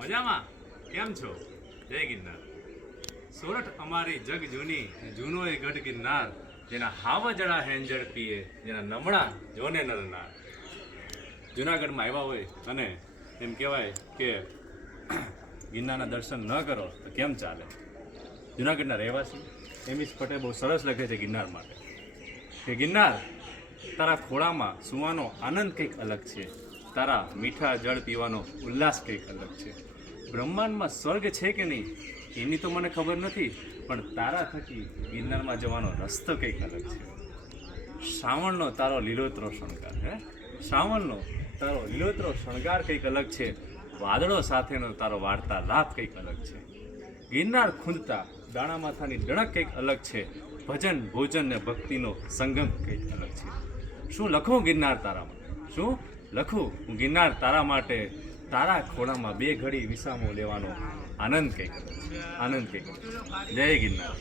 મજામાં કેમ છો? જય ગિરનાર. સોરઠ અમારી જગ જૂની, જૂનો એ ગઢ ગિરનાર, જેના હાવજડા હેંજળ પીએ, જેના નમણા જોને નરનાર. જુનાગઢમાં આવ્યા હોય અને એમ કહેવાય કે ગિરનારના દર્શન ન કરો તો કેમ ચાલે? જુનાગઢના રહેવાસી એમએસ પટેલ બહુ સરસ લખે છે ગિરનાર માટે કે ગિરનાર તારા ખોળામાં સુવાનો આનંદ કંઈક અલગ છે, તારા મીઠા જળ પીવાનો ઉલ્લાસ કંઈક અલગ છે. બ્રહ્માંડમાં સ્વર્ગ છે કે નહીં એની તો મને ખબર નથી, પણ તારા થકી ગિરનારમાં જવાનો રસ્તો કંઈક અલગ છે. શ્રાવણનો તારો લીલોતરો શણગાર, શ્રાવણનો તારો લીલોતરો શણગાર કંઈક અલગ છે. વાદળો સાથેનો તારો વાર્તાલાપ કંઈક અલગ છે. ગિરનાર ખૂંદતા દાણા માથાની ડણક કંઈક અલગ છે. ભજન ભોજન ને ભક્તિનો સંગમ કંઈક અલગ છે. શું લખું ગિરનાર તારા માટે? શું લખું હું ગિરનાર તારા માટે? તારા ખોળામાં બે ઘડી વિસામો લેવાનો આનંદ કંઈક અલગ છે. આનંદ કંઈક અલગ છે. જય ગિરનાર.